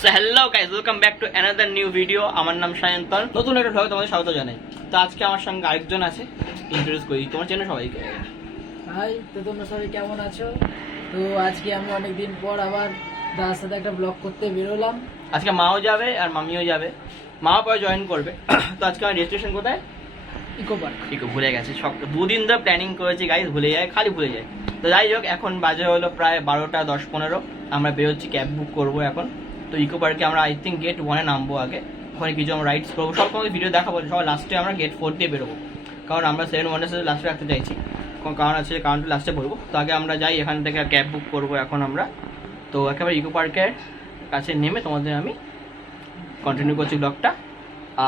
So hello guys welcome back to another new video আমার নাম সায়ন্তন। নতুন একটা ভ্লগে তোমাদের স্বাগত জানাই। তো আজকে আমার সঙ্গে আরেকজন আছে। ইন্ট্রোডিউস করি। তোমার চেনো সবাইকে? হাই তো তোমরা সবাই কেমন আছো? তো আজকে আমি অনেকদিন পর আবার দাদার সাথে একটা ব্লগ করতে বেরোলাম। আজকে মাও যাবে আর মামিও যাবে। মাও পরে জয়েন করবে। তো আজকে আমার রেজিস্ট্রেশন কোথায়? ইকো পার্ক ঠিক ভুলে গেছে। সব দুদিন ধরে প্ল্যানিং করেছি গাইজ ভুলে যায় খালি ভুলে যায়। তো যাই হোক এখন বাজে হলো প্রায় বারোটা দশ পনেরো। আমরা বেরোচ্ছি ক্যাব বুক করব এখন। তো ইকো পার্কে আমরা আই থিঙ্ক গেট ওয়ানে নামবো আগে। ওখানে কিছু আমরা রাইডস করব। সব তোমাদের ভিডিও দেখাবো সব লাস্টে আমরা গেট ফোর দিয়ে বেরোবো। কারণ আমরা সেভেন ওয়ানের সাথে লাস্টে রাখতে চাইছি। কারণ আছে কারণটা লাস্টে বলব তো আগে আমরা যাই এখান থেকে ক্যাব বুক করব এখন আমরা। তো একেবারে ইকো পার্কের কাছে নেমে তোমাদের আমি কন্টিনিউ করছি ব্লগটা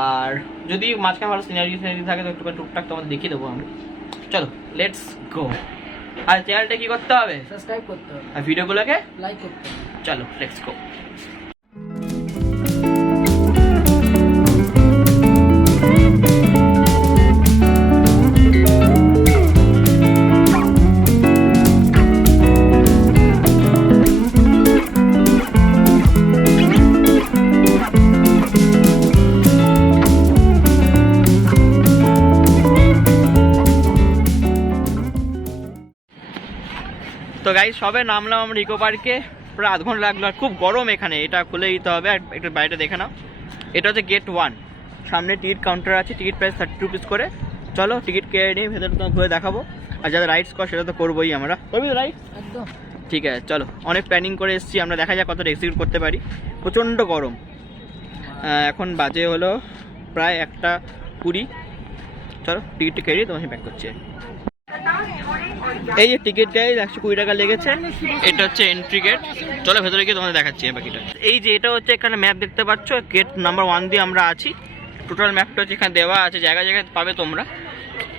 আর যদি মাঝখানে ভালো সিনারি সিনারি থাকে তো একটু টুকটাক তোমাদের দেখিয়ে দেবো আমি। চলো লেটস গো আর চ্যানেলটা কি করতে হবে? সাবস্ক্রাইব করতে হবে। আর ভিডিওগুলোকে লাইক করতে হবে। চলো লেটস গো তো গাইজ সবে নামলাম আমরা ইকো পার্কে প্রায় আধ ঘণ্টা লাগল আর খুব গরম এখানে। এটা খুলে দিতে হবে আর একটু বাইরে দেখে নাও। এটা হচ্ছে গেট ওয়ান সামনে টিকিট কাউন্টার আছে টিকিট প্রাইস থার্টি রুপিস করে। চলো টিকিট কেড়ে নিয়ে ভেতরে তোমার ঘুরে দেখাবো। আর যাদের রাইডস কর সেটা তো করবোই আমরা। করবি রাইড একদম। ঠিক আছে চলো। অনেক প্ল্যানিং করে এসেছি আমরা দেখা যাক কতটা এক্সিকিউট করতে পারি। প্রচণ্ড গরম। এখন বাজে হলো প্রায় একটা কুড়ি। চলো টিকিটটা কেড়ে তোমাকে ব্যাক করছি। এই যে টিকিট গাইজ একশো কুড়ি টাকা লেগেছে। এটা হচ্ছে এন্ট্রি গেট চলো ভেতরে গিয়ে তোমাদের দেখাচ্ছি বাকিটা। এই যে এটা হচ্ছে এখানে ম্যাপ দেখতে পাচ্ছ গেট নাম্বার ওয়ান দিয়ে আমরা আছি। টোটাল ম্যাপটা হচ্ছে এখানে দেওয়া আছে, জায়গায় জায়গায় পাবে তোমরা।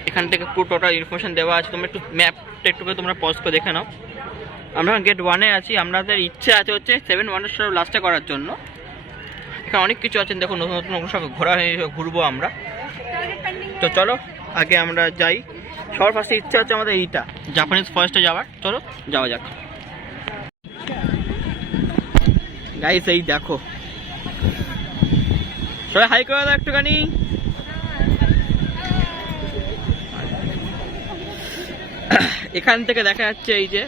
এখান থেকে পুরো টোটাল ইনফরমেশন দেওয়া আছে, তোমরা একটু ম্যাপটা একটু করে তোমরা পজ করে দেখে নাও। আমরা গেট ওয়ানে আছি, আমাদের ইচ্ছে আছে হচ্ছে সেভেন ওয়ানের সাথে লাস্টে করার জন্য। এখানে অনেক কিছু আছে, দেখো নতুন নতুন সব ঘোরা, ঘুরবো আমরা। তো চলো, আগে আমরা যাই। সবার ফার্স্টে ইচ্ছা হচ্ছে আমাদের এইটা। জাপানিজ ফরেস্টে যাওয়ার। চলো, যাওয়া যাক। গাইস এই দেখো। সবাই হাই করে দাও একটুখানি। এখান থেকে দেখা যাচ্ছে এই যে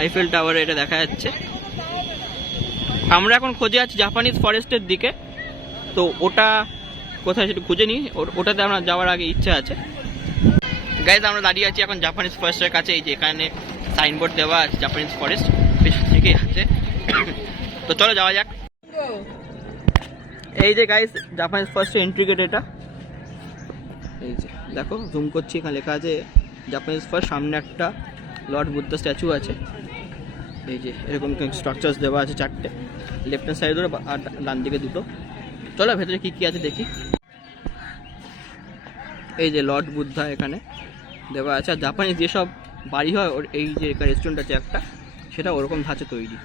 আইফেল টাওয়ার এটা দেখা যাচ্ছে। আমরা এখন খোঁজে আছি জাপানিজ ফরেস্টের দিকে। তো ওটা কোথায় সেটা খুঁজে নিই। ওটাতে আমরা যাওয়ার আগে ইচ্ছা আছে। গাইজ আমরা দাঁড়িয়ে আছি এখন জাপানিজ ফরেস্টের কাছে, এই যে এখানে সাইনবোর্ড দেওয়া আছে জাপানিজ ফরেস্ট পেছন থেকেই আছে। তো চলো যাওয়া যাক। এই যে গাইজ জাপানিজ ফরেস্টের এন্ট্রি গেট এটা। এই যে, দেখো জুম করছি, এখানে লেখা আছে জাপানিজ ফরেস্ট সামনে একটা লর্ড বুদ্ধ স্ট্যাচু আছে। এই যে, এরকম স্ট্রাকচার্স দেওয়া আছে চারটে। লেফট হ্যান্ড সাইড সাইডে আর ডান দিকে দুটো। চলো, ভেতরে কি কি আছে দেখি। এই যে লর্ড বুদ্ধা এখানে। দেওয়া আছে। আর জাপানি যেসব বাড়ি হয় ওর এই যে রেস্টুরেন্ট আছে একটা সেটা ওরকম ধাঁচে তৈরি।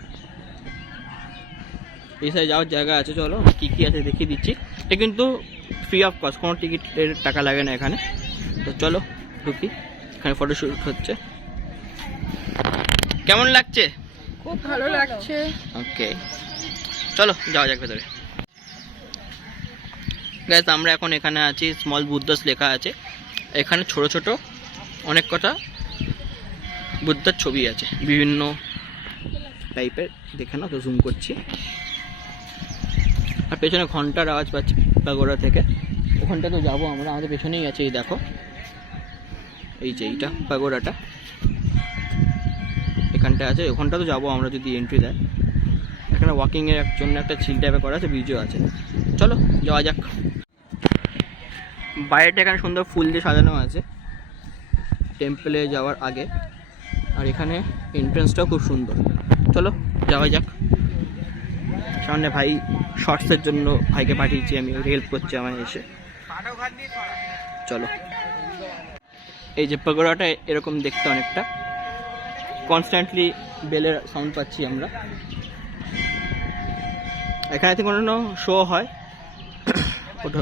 এই সাইড যাওয়ার জায়গা আছে চলো কী কী আছে দেখিয়ে দিচ্ছি। এটা কিন্তু ফ্রি অফ কস্ট কোনো টিকিটের টাকা লাগে না এখানে। তো চলো ঢুকি এখানে ফটোশ্যুট হচ্ছে। কেমন লাগছে? খুব ভালো লাগছে। ওকে চলো যাওয়া যাক ভেতরে। গ্যাস আমরা এখন এখানে আছি স্মল বুদ্ধাস লেখা আছে। এখানে ছোট ছোট অনেক কটা বুদ্ধার ছবি আছে, বিভিন্ন টাইপের দেখে নাও, তো জুম করছি। আর পেছনে ঘণ্টার আওয়াজ পাচ্ছি পাগোড়া থেকে। ওখানটা তো যাব আমরা, আমাদের পেছনেই আছে এই দেখো। এই যে এইটা পাগোড়াটা এখানটা আছে, ওখানটা তো যাব আমরা যদি এন্ট্রি দেয়। এখানে ওয়াকিংয়ের জন্য একটা ছিল টাইপের করা আছে ব্রিজও আছে। চলো, যাওয়া যাক। বাইরেটা এখানে সুন্দর ফুল দিয়ে সাজানো আছে। টেম্পলে যাওয়ার আগে। আর এখানে এন্ট্রেন্সটাও খুব সুন্দর। চলো, যাওয়া যাক। সামনে ভাই শর্টসের জন্য ভাইকে পাঠিয়েছি, আমি হেল্প করছি আমায় এসে। চলো। এই যে পগোড়াটা এরকম দেখতে অনেকটা। কনস্ট্যান্টলি বেলের সাউন্ড পাচ্ছি আমরা। এখানে থেকে কোনো শো হয়। ওটা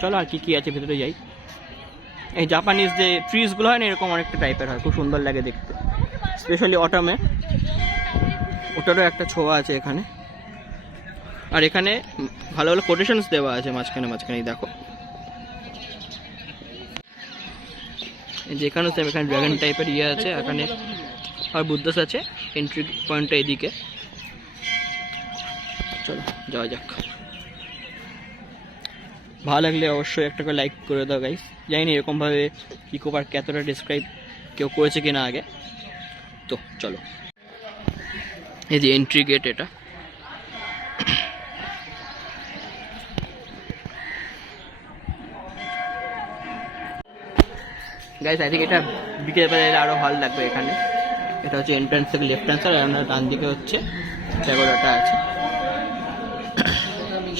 চলো আর কি কি আছে, ভেতরে যাই। এই জাপানিজ যে ট্রিজগুলো হয় না, এরকম অনেকটা টাইপের হয়, খুব সুন্দর লাগে দেখতে। স্পেশালি অটামে ওটারও একটা ছোঁয়া আছে এখানে। আর এখানে ভালো ভালো কোটেশনস দেওয়া আছে মাঝখানে মাঝখানে দেখো। এই যেখানে সেম এখানে ড্রাগন টাইপের ইয়ে আছে, এখানে আর বুদ্ধাস আছে এন্ট্রি পয়েন্টটা এদিকে। চলো, যাওয়া যাক। ভালো লাগলে অবশ্যই একটা করে লাইক করে দাও গাইস জানি না এরকমভাবে ইকো পার্ক এতটা ডিসক্রাইব কেউ করেছে কিনা আগে। তো, চলো। এই যে এন্ট্রি গেট এটা। গাইস আই থিঙ্ক এটা বিকেলবেলা এলে আরও ভালো লাগবে এখানে। এটা হচ্ছে এন্ট্রান্স থেকে লেফট হ্যান্ড সাইড আর ডান দিকে হচ্ছে প্যাগোডাটা আছে।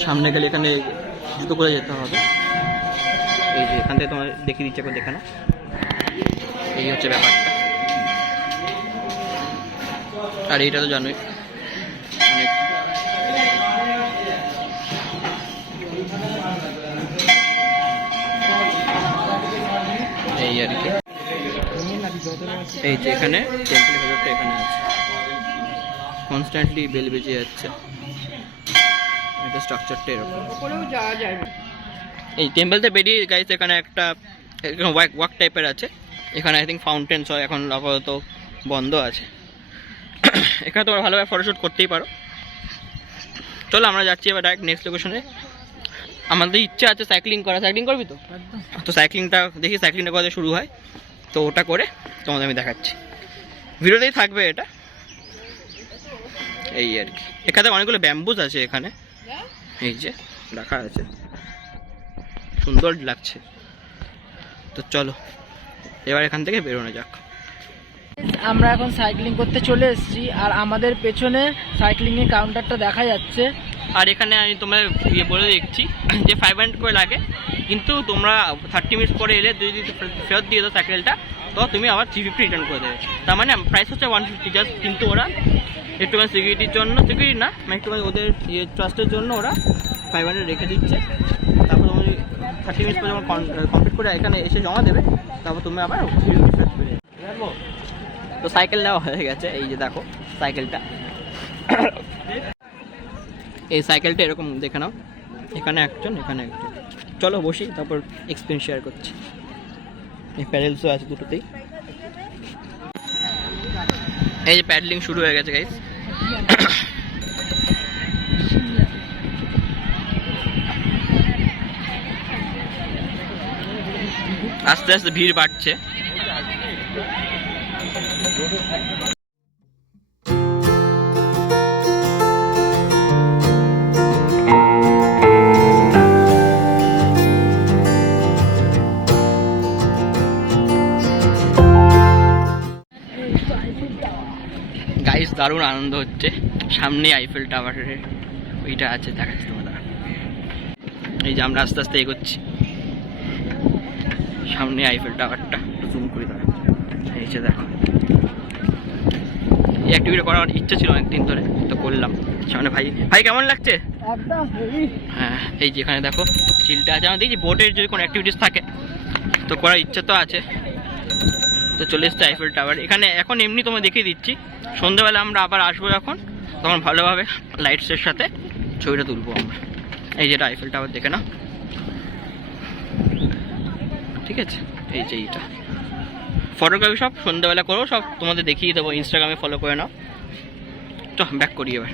সামনে গেলে এখানে জুতো করে যেতে হবে। এই যে এখান থেকে তোমার দেখিয়ে দিচ্ছে একবার দেখে নাও এই হচ্ছে ব্যাপারটা। আর এইটা তো জানোই, অনেক। এই আর কি। এই যে এখানে টেম্পলের ভেতরটা এখানে আছে। কনস্ট্যান্টলি বেল বেজে যাচ্ছে। স্ট্রাকচারটা এরকম। উপরেও যাওয়া যায় এই টেম্পলতে বেরিয়ে গাইছে এখানে একটা ওয়াক ওয়াক টাইপের আছে। এখানে আই থিঙ্ক ফাউন্টেন্স হয় এখন আপাতত বন্ধ আছে। এখানে তোমরা ভালোভাবে ফটোশ্যুট করতেই পারো। চলো আমরা যাচ্ছি এবার ডাইরেক্ট নেক্সট লোকেশনে আমাদের ইচ্ছা আছে সাইক্লিং করা। সাইক্লিং করবি তো? একদম। তো সাইক্লিংটা দেখি সাইক্লিংটা কোথা থেকে শুরু হয়। তো ওটা করে তোমাদের আমি দেখাচ্ছি। ভিডিওতেই থাকবে এটা। এই আর কি। এখানে অনেকগুলো ব্যাম্বুজ আছে এখানে। এই যে রাখা আছে। সুন্দর লাগছে। তো চলো এবার এখান থেকে বেরোনো যাক। আমরা এখন সাইক্লিং করতে চলে এসেছি আর আমাদের পেছনে সাইক্লিং এর কাউন্টারটা দেখা যাচ্ছে। আর এখানে আমি তোমার ইয়ে বলে দেখছি যে ফাইভ হান্ড্রেড করে লাগে। কিন্তু তোমরা থার্টি মিনিটস পরে এলে যদি ফেরত দিয়ে দাও সাইকেলটা তো তুমি আবার থ্রি ফিফটি রিটার্ন করে দেবে। তার মানে প্রাইস হচ্ছে ওয়ান ফিফটি জাস্ট কিন্তু ওরা একটুখানি সিকিউরিটির জন্য সিকিউরিটি না মানে একটুখানি ওদের ইয়ে ট্রাস্টের জন্য ওরা ফাইভ হান্ড্রেড রেখে দিচ্ছে। তারপর তুমি থার্টি মিনিটস পর যখন কমপ্লিট করে এখানে এসে জমা দেবে তারপর তুমি আবার। তো সাইকেল নেওয়া হয়ে গেছে এই যে দেখো সাইকেলটা এই সাইকেলটা এরকম দেখে নাও। এখানে একজন এখানে একজন। চলো বসি তারপর এক্সপিরিয়েন্স শেয়ার করছি। এই প্যাডেলসও আছে দুটোতেই। এই যে প্যাডলিং শুরু হয়ে গেছে গাইস আস্তে আস্তে ভিড় বাড়ছে। গাইস দারুণ আনন্দ হচ্ছে। সামনে আইফেল টাওয়ারের ওইটা আছে, দেখাচ্ছি তোমাদের। এই যে আমরা আস্তে আস্তে এগোচ্ছি। সামনে আইফেল টাওয়ারটা একটু জুম করি এই যে দেখো। এই অ্যাক্টিভিটি করার আমার ইচ্ছা ছিল অনেকদিন ধরে তো করলাম। সামনে ভাই ভাই কেমন লাগছে? হ্যাঁ এই যে এখানে দেখো ঝিলটা আছে। আমার দেখি বোটের যদি কোনো অ্যাক্টিভিটিস থাকে তো করার ইচ্ছা তো আছে। তো চলে এসছে আইফেল টাওয়ার এখানে এখন এমনি তোমায় দেখিয়ে দিচ্ছি। সন্ধ্যাবেলা আমরা আবার আসব যখন তখন ভালোভাবে লাইটসের সাথে ছবিটা তুলবো আমরা। এই যেটা আইফেল টাওয়ার দেখে না ঠিক আছে? এই যে এইটা। ফটোগ্রাফি সব সন্ধ্যাবেলা করো সব তোমাদের দেখিয়ে দেবো ইনস্টাগ্রামে ফলো করে নাও। তো ব্যাক করি এবার।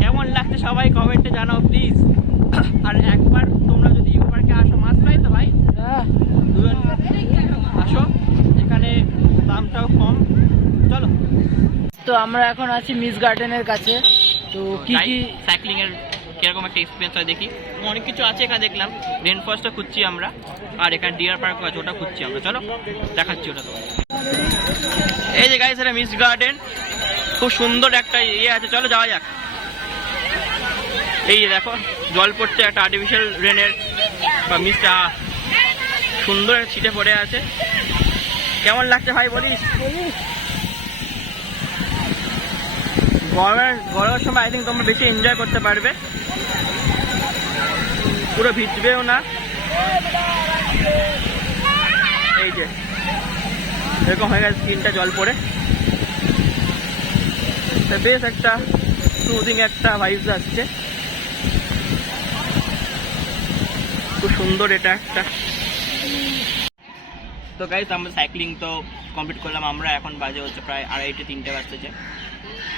কেমন লাগছে সবাই কমেন্টে জানাও প্লিজ আর একবার তোমরা যদি ইকো পার্কে আসো মাছ পাই তো ভাই? হ্যাঁ। দুজন আসো এখানে দামটাও কম। চলো। তো আমরা এখন আছি মিস গার্ডেনের কাছে। তো কি কি সাইক্লিং এর কীরকম একটা এক্সপিরিয়েন্স হয় দেখি। অনেক কিছু আছে এখানে দেখলাম। রেন ফরেস্টটা খুঁজছি আমরা। আর এখানে ডিয়ার পার্ক আছে, ওটা খুঁজছি আমরা। চলো, দেখাচ্ছি ওটা তো এই যে গাইস এটা মিস গার্ডেন খুব সুন্দর একটা ইয়ে আছে। চলো, যাওয়া যাক। এই দেখো, জল পড়ছে একটা আর্টিফিশিয়াল রেনের বা মিসটা সুন্দর একটা ছিটে পড়ে আছে। কেমন লাগছে ভাই, বলিস? গরমের গরমের সময় আই থিঙ্ক তোমরা বেশি এনজয় করতে পারবে। পুরো ভিজবেও না। এই যে, এরকম হয়ে গেছে স্ক্রিনটা জল তা বেশ একটা সুদিং একটা ভাইবস আসছে। খুব সুন্দর এটা একটা। তো গাইজ আমরা সাইক্লিং তো কমপ্লিট করলাম। আমরা এখন বাজে হচ্ছে প্রায় আড়াইটে, তিনটে বাজতেছে।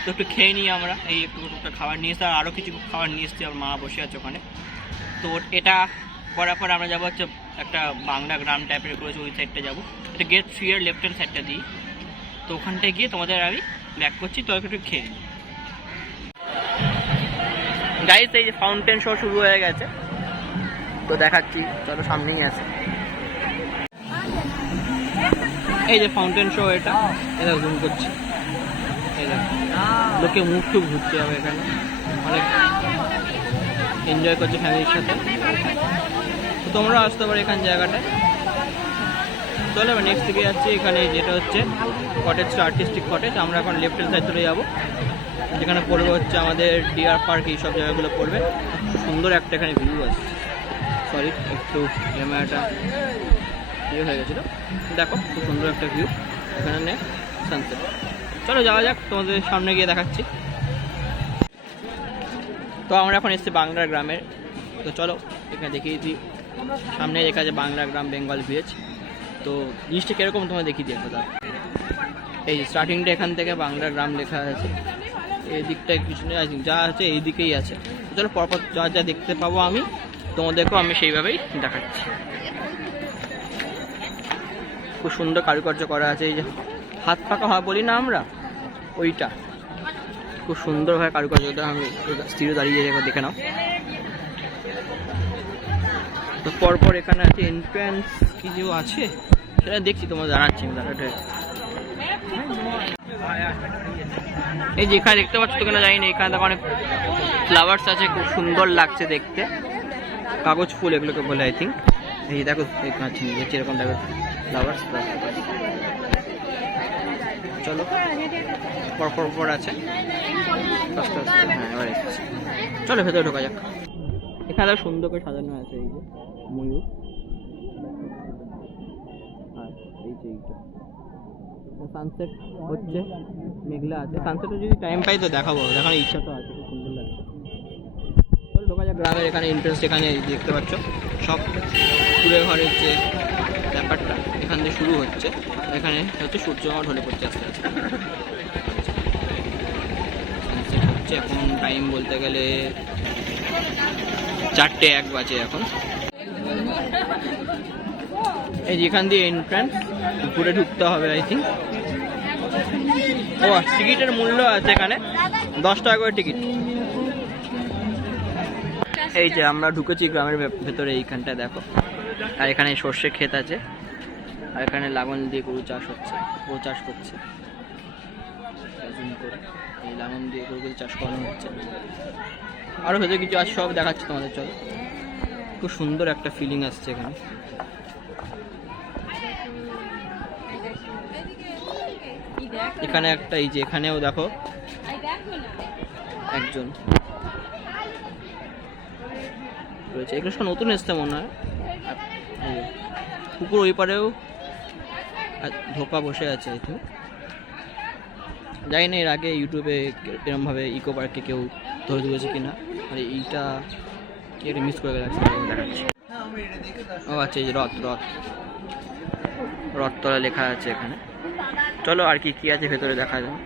তো একটু খেয়ে নিই আমরা। এই একটু খাবার নিয়ে আর আরও কিছু খাবার নিয়ে এসছি। আমার মা বসে আছে ওখানে। তো এটা করার পর আমরা যাব হচ্ছে একটা বাংলা গ্রাম টাইপের করেছে, ওই সাইডটা যাব। এটা গেট থ্রি এর লেফট হ্যান্ড সাইডটা দিই তো ওখানটায় গিয়ে তোমাদের আমি ব্যাক করছি, তো একটু খেয়ে নিই। গাইস এই যে ফাউন্টেন শো শুরু হয়ে গেছে। তো দেখাচ্ছি, চলো সামনেই আছে। এই যে ফাউন্টেন শো এটা এটা জুম করছি। এই দেখো। লোকে মুখ টুক ঘুরতে হবে এখানে। অনেক এনজয় করছে ফ্যামিলির সাথে। তো তোমরা আসতে পারো এখান জায়গাটায়। চলো এবার নেক্সট দিকে যাচ্ছি, এখানে যেটা হচ্ছে কটেজ আর্টিস্টিক কটেজ আমরা এখন লেফট হ্যান্ড সাইড চলে যাব, যেখানে পড়বে হচ্ছে আমাদের ডিয়ার পার্ক এই সব জায়গাগুলো পড়বে। সুন্দর একটা এখানে ভিউ আছে। সরি একটু ক্যামেরাটা ইয়ে হয়ে গেছিল। দেখো, খুব সুন্দর একটা ভিউ এখানে সানসেট চলো যাওয়া যাক, তোমাদের সামনে গিয়ে দেখাচ্ছি। তো আমরা এখন এসেছি বাংলার গ্রামের। তো চলো, এখানে দেখিয়ে দিই। সামনে লেখা আছে বাংলা গ্রাম বেঙ্গল ভিলেজ। তো জিনিসটা কীরকম তোমার দেখিয়ে দিই একবার? এই যে স্টার্টিংটা এখান থেকে বাংলা গ্রাম লেখা আছে। এই দিকটায় কিছু নেই যা আছে এই দিকেই আছে। চলো, পরপর যা যা দেখতে পাবো আমি, তোমাদেরকেও আমি সেইভাবেই দেখাচ্ছি। খুব সুন্দর কারুকার্য করা আছে, এই যে হাত পাকা হয় বলি না আমরা? ওইটা। খুব সুন্দর সুন্দরভাবে কারুকার্যটা। আমি স্থির দাঁড়িয়ে একবার দেখে নাও। তো পরপর এখানে আছে এন্ট্রান্স কিছু আছে, সেটা দেখছি, তোমার জানাচ্ছি দাঁড়াটা এই যে এখানে দেখতে পাচ্ছ তো কেন জানি না, এখানে দেখো অনেক ফ্লাওয়ার্স আছে, খুব সুন্দর লাগছে দেখতে। কাগজ ফুল এগুলোকে বলে আই থিঙ্ক এই দেখো এখানে আছে এরকম দেখো ফ্লাওয়ার্স চলো। পর পর আছে। হ্যাঁ চলো, ভেতরে ঢোকা যাক। এখানে সুন্দর করে সাজানো আছে এই যে ময়ূর। আর এই যে এইটা। সানসেট হচ্ছে, মেঘলা আছে। সানসেটে যদি টাইম পাই তো দেখাবো। দেখানোর ইচ্ছা তো আছে, খুব সুন্দর লাগছে। চলো, ঢোকা যাক। গ্রামের এখানে ইন্টারেস্ট এখানে দেখতে পাচ্ছ, সব কুড়ে ঘরের যে ব্যাপারটা এখান থেকে শুরু হচ্ছে। এখানে হচ্ছে সূর্য আমার ঢলে পড়ছে আস্তে আস্তে। হচ্ছে এখন টাইম বলতে গেলে চারটে এক বাজে এখন। এই যেখান দিয়ে এন্ট্রান্স ঘুরে ঢুকতে হবে আই থিঙ্ক ও টিকিটের মূল্য আছে এখানে। দশ টাকা করে টিকিট। এই যে আমরা ঢুকেছি গ্রামের ভেতরে এইখানটা দেখো। আর এখানে সর্ষে ক্ষেত আছে। আর এখানে লাঙল দিয়ে গরু চাষ হচ্ছে, গরু চাষ করছে। এই লাঙল দিয়ে গরু চাষ করানো হচ্ছে। আরও ভেতরে কিছু আছে, সব দেখাচ্ছে তোমাদের, চলো। খুব সুন্দর একটা ফিলিং আসছে এখানে। এখানে একটা, এই যে এখানেও দেখো, একজন। রয়েছে। এগুলো সব নতুন এসছে মনে হয়। পুকুর ওই পারেও ধোপা বসে আছে থিঙ্ক জানি না এর আগে ইউটিউবে এরমভাবে ইকো পার্কে কেউ ধরে তুলেছে কিনা, আর এইটা কি একটা মিস করে গেছে। দেখাচ্ছি ও আচ্ছা এই যে রথ রথ। রথতলা লেখা আছে এখানে। চলো আর কি কি আছে ভেতরে দেখা যায়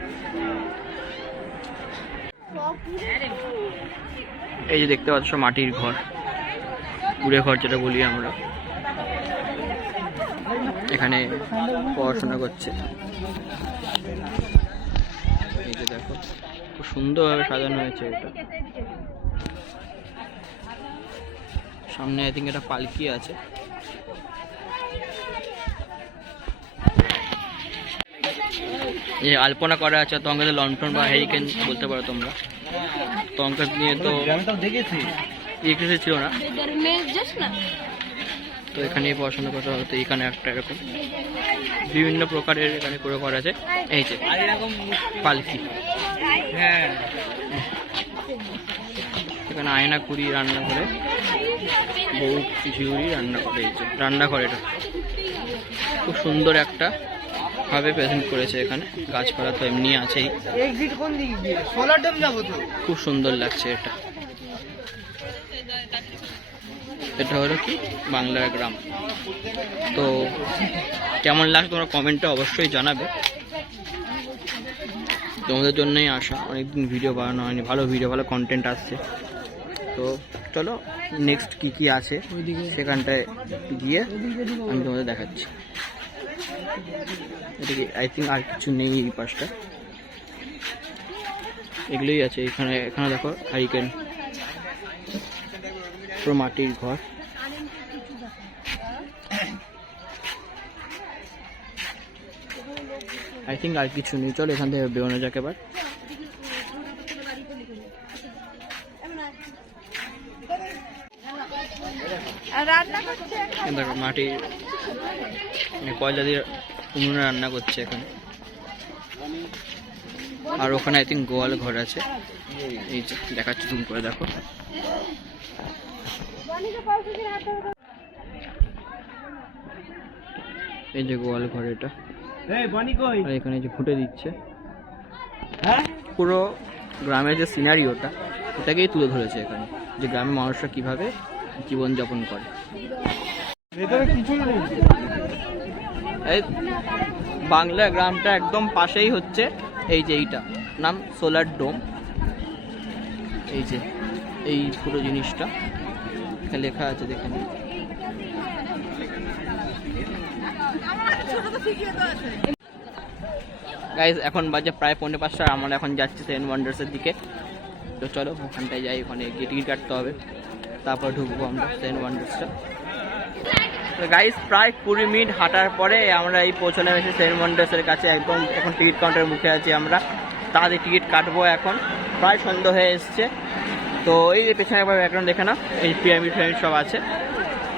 এই যে দেখতে পাচ্ছ মাটির ঘর কুড়ে ঘর যেটা বলি আমরা। এখানে পড়াশোনা করছে। এই যে দেখো খুব সুন্দরভাবে সাজানো হয়েছে এটা। সামনে আই থিঙ্ক একটা পালকি আছে। এই আলপনা করা আছে তঙ্কাতে লন্ঠন বা হেরিকেন বলতে পারো তোমরা। তঙ্কাত নিয়ে তো দেখেছি। ইলেকট্রিসিটি ছিল না? তো এখানে পড়াশোনা করতে হতো এখানে একটা এরকম। বিভিন্ন প্রকারের এখানে করে করা আছে। এই যে পালকি। হ্যাঁ। এখানে আয়না কুড়ি রান্না করে। বউ ঝিউরি রান্না করে। এই যে রান্না করে এটা। খুব সুন্দর একটা ভাবে প্রেজেন্ট করেছে এখানে। গাছপালা তো এমনি আছেই। তো। খুব সুন্দর লাগছে এটা। এটা হলো কি? বাংলার গ্রাম। তো কেমন লাগছে তোমরা কমেন্টে অবশ্যই জানাবে। তোমাদের জন্যই আসা অনেকদিন ভিডিও বানানো হয়নি, ভালো ভিডিও ভালো কন্টেন্ট আসছে। তো চলো নেক্সট কি কি আছে, সেখানটায় গিয়ে আমি তোমাদের দেখাচ্ছি। এদিকে আই থিঙ্ক আর কিছু নেই এই পাশটা। এগুলোই আছে, এখানে এখানে দেখো হারিকেন মাটির ঘর। আই থিঙ্ক আর কিছু নেই। চল এখান থেকে বেরোনো যাক এবার। দেখো মাটির মানে কয়লা দিয়ে উনুনে রান্না করছে এখানে। আর ওখানে আই থিঙ্ক গোয়াল ঘর আছে। এই দেখাচ্ছি তুমি করে দেখো। এই যে গোয়াল ঘর এটা। আর এখানে যে ফুটে দিচ্ছে। হ্যাঁ? পুরো গ্রামের যে সিনারিওটা ওটাকেই তুলে ধরেছে এখানে। যে গ্রামের মানুষরা কীভাবে জীবনযাপন করে। এই বাংলা গ্রামটা একদম পাশেই হচ্ছে। এই যে এইটা নাম সোলার ডোম। এই যে এই পুরো জিনিসটা। এখানে লেখা আছে দেখে। গাইজ এখন বাজে প্রায় পৌনে পাঁচটা, আমরা এখন যাচ্ছি সেভেন ওয়ান্ডার্সের দিকে। তো চলো, ওখানটায় যাই, ওখানে গিয়ে টিকিট কাটতে হবে। তারপর ঢুকবো আমরা সেভেন ওয়ান্ডার্সটা গাইস প্রায় কুড়ি মিনিট হাঁটার পরে আমরা এই পৌঁছানো হয়েছে সেভেন ওয়ান্ডার্সের কাছে একদম এখন টিকিট কাউন্টারের মুখে আছি আমরা। তাদের টিকিট কাটবো এখন। প্রায় সন্ধ্যা হয়ে এসছে। তো এই যে পেছনে একবার ব্যাকগ্রাউন্ড দেখে না এই পিরামিড ফিরামিড সব আছে।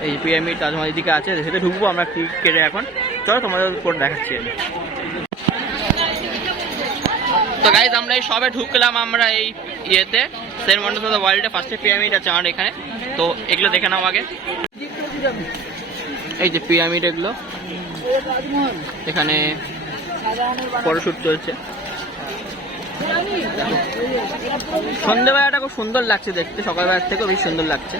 এই পিরামিড তাজমহল দিকে আছে, সেটা ঢুকবো আমরা কেটে এখন। চলো তোমাদের উপর দেখাচ্ছি আমি। তো গাইজ আমরা এই সবে ঢুকলাম আমরা এই ইয়েতে সেভেন ওয়ান্ডার্স অফ দ্য ওয়ার্ল্ডে ফার্স্টে পিরামিড আছে আমার এখানে। তো এগুলো দেখে নাও আগে। এই যে পিরামিড এগুলো। এখানে বানানো চলছে। সন্ধ্যেবেলাটা খুব সুন্দর লাগছে দেখতে, সকালবেলার থেকেও বেশ সুন্দর লাগছে।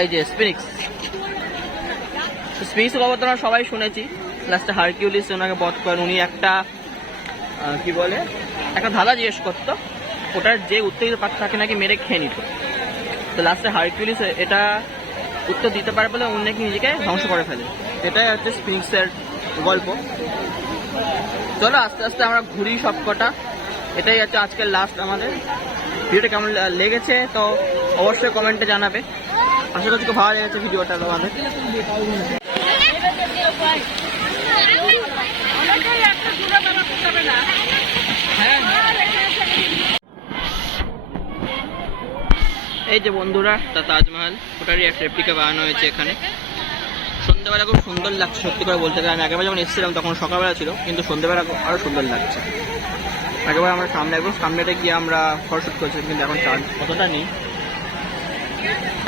এই যে স্পিনিক্স। স্পিনিক্স খবর তোমরা সবাই শুনেছি। লাস্টে হারকিউলিস ওনাকে বধ করেন, উনি একটা কি বলে, একটা ধাঁধা জিজ্ঞেস করতো। ওটার যে উত্তেজিত পাত্র তাকে নাকি মেরে খেয়ে নিত। তো লাস্টে হারকিউলিস এটা উত্তর দিতে পারে বলে উনি নাকি নিজেকে ধ্বংস করে ফেলে। এটাই হচ্ছে স্পিনিক্সের গল্প। চলো আস্তে আস্তে আমরা ঘুরি সব কটা এটাই হচ্ছে আজকের লাস্ট আমাদের। ভিডিওটা কেমন লেগেছে তো অবশ্যই কমেন্টে জানাবে। আশা করছি খুব ভালো লেগেছে ভিডিওটা তোমাদের। এই যে বন্ধুরা, তা তাজমহল। ওটারই একটা রেপ্লিকা বানানো হয়েছে এখানে। সন্ধ্যেবেলা খুব সুন্দর লাগছে, সত্যি করে বলতে গেলে। আমি আগেবার যখন এসেছিলাম তখন সকালবেলা ছিল, কিন্তু সন্ধ্যেবেলা আরও সুন্দর লাগছে। আগেবার আমরা সামনে একবার, সামনেটা গিয়ে আমরা ফটোশুট করছিলাম, কিন্তু এখন চার্জ অতটা নেই।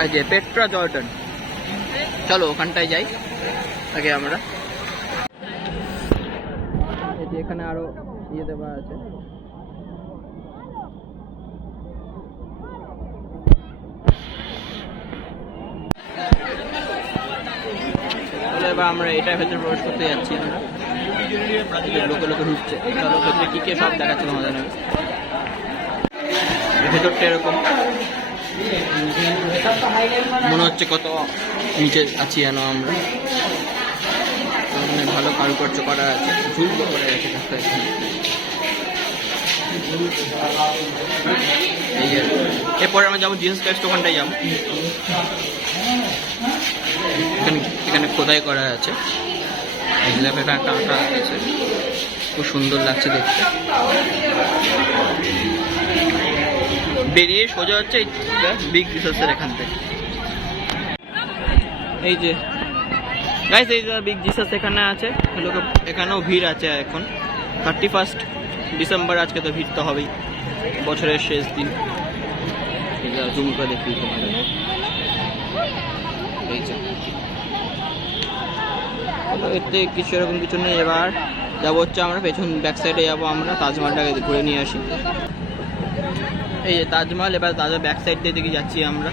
এই যে পেট্রা জর্ডন চলো ওখানটায় যাই, আগে আমরা। এখানে আরও ইয়ে দেওয়া আছে। এবার আমরা এটার ভেতরে প্রবেশ করতে যাচ্ছি আমরা লোকে লোকে ঢুকছে। চলো ভেতরে কি কে সব দেখাচ্ছে তোমাদের আমি ভেতরটা এরকম। মনে হচ্ছে কত নিচে আছি যেন আমরা। ভালো কারুকার্য করা আছে। ঝুলবো করে রেখে থাকতে এরপরে আমরা যাব জিন্স ক্রাইস্ট ওখানটায় যাব। এখানে এখানে খোদাই করা আছে। এখানে একটা আঁকা আছে। খুব সুন্দর লাগছে দেখতে। বেরিয়ে সোজা হচ্ছে বিগ রিসার্চের এখান থেকে। এই যে গাইস এই বিগ জিসাস এখানে আছে। লোকে এখানেও ভিড় আছে এখন। থার্টি ফার্স্ট ডিসেম্বর আজকে তো ভিড় তো হবেই। বছরের শেষ দিন। জুম করে দেখি তোমাদের এই যে তো এর থেকে কিছু এরকম কিছু নেই। এবার যাব হচ্ছে আমরা পেছন ব্যাক সাইডে যাব আমরা, তাজমহলটাকে ঘুরে নিয়ে আসি। এই যে তাজমহল, এবার তাজমহল ব্যাক সাইড দিয়ে দিকে যাচ্ছি আমরা।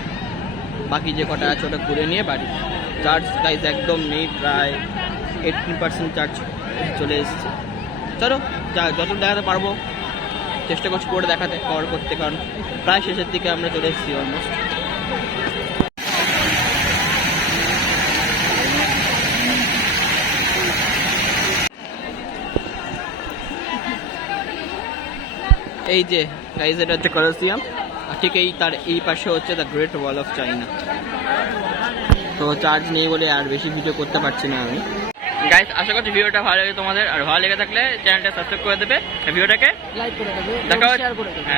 বাকি যে কটা আছে ওটা ঘুরে নিয়ে বাড়ি। চার্জ গাইজ একদম নেই, প্রায় এইটটি পার্সেন্ট চার্জ চলে এসেছে। চলো, যা যত দেখাতে পারব, চেষ্টা করছি করে দেখাতে কভার করতে, কারণ প্রায় শেষের দিকে আমরা চলে এসেছি অলমোস্ট এই যে গাইজ এটা হচ্ছে কলসিয়াম আর ঠিক এই তার এই পাশে হচ্ছে the great wall of China তো চার্জ নেই বলে আর বেশি ভিডিও করতে পারছি না আমি। গাইজ আশা করছি ভিডিওটা ভালো লাগে তোমাদের। আর ভালো লেগে থাকলে চ্যানেলটা সাবস্ক্রাইব করে দেবে। ভিডিওটাকে লাইক করে দেবে দেখা হচ্ছে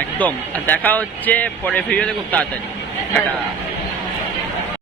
একদম। আর দেখা হচ্ছে পরে ভিডিওতে খুব তাড়াতাড়ি।